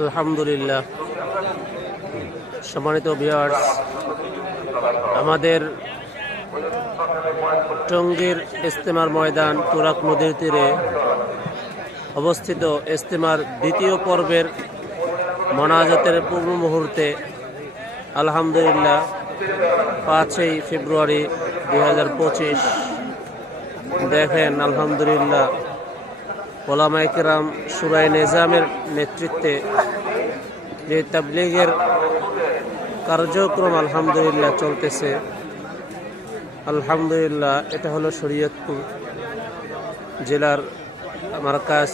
আলহামদুলিল্লাহ। সম্মানিত ভিউয়ার্স আমাদের টঙ্গীর ইস্তেমার ময়দান তুরাক নদীর তীরে অবস্থিত ইস্তেমার দ্বিতীয় পর্বের মনাজাতের পূর্ব মুহূর্তে আলহামদুলিল্লাহ, পাঁচই ফেব্রুয়ারি দুই হাজার পঁচিশ দেখেন, আলহামদুলিল্লাহ। ওলামাই কেরাম সুরাই নিজামের নেতৃত্বে যে তাবলিগের কার্যক্রম আলহামদুলিল্লাহ চলতেছে। আলহামদুলিল্লাহ, এটা হলো শরীয়তপুর জেলার আমার কাজ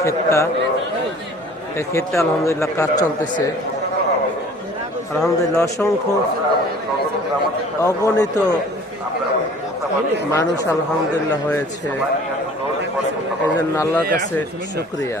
ক্ষেতটা। এই ক্ষেতটা আলহামদুলিল্লাহ কাজ চলতেছে। আলহামদুলিল্লাহ, অসংখ্য অগণিত মানুষ আলহামদুলিল্লাহ হয়েছে। এই জন্য আল্লাহর কাছে শুক্রিয়া।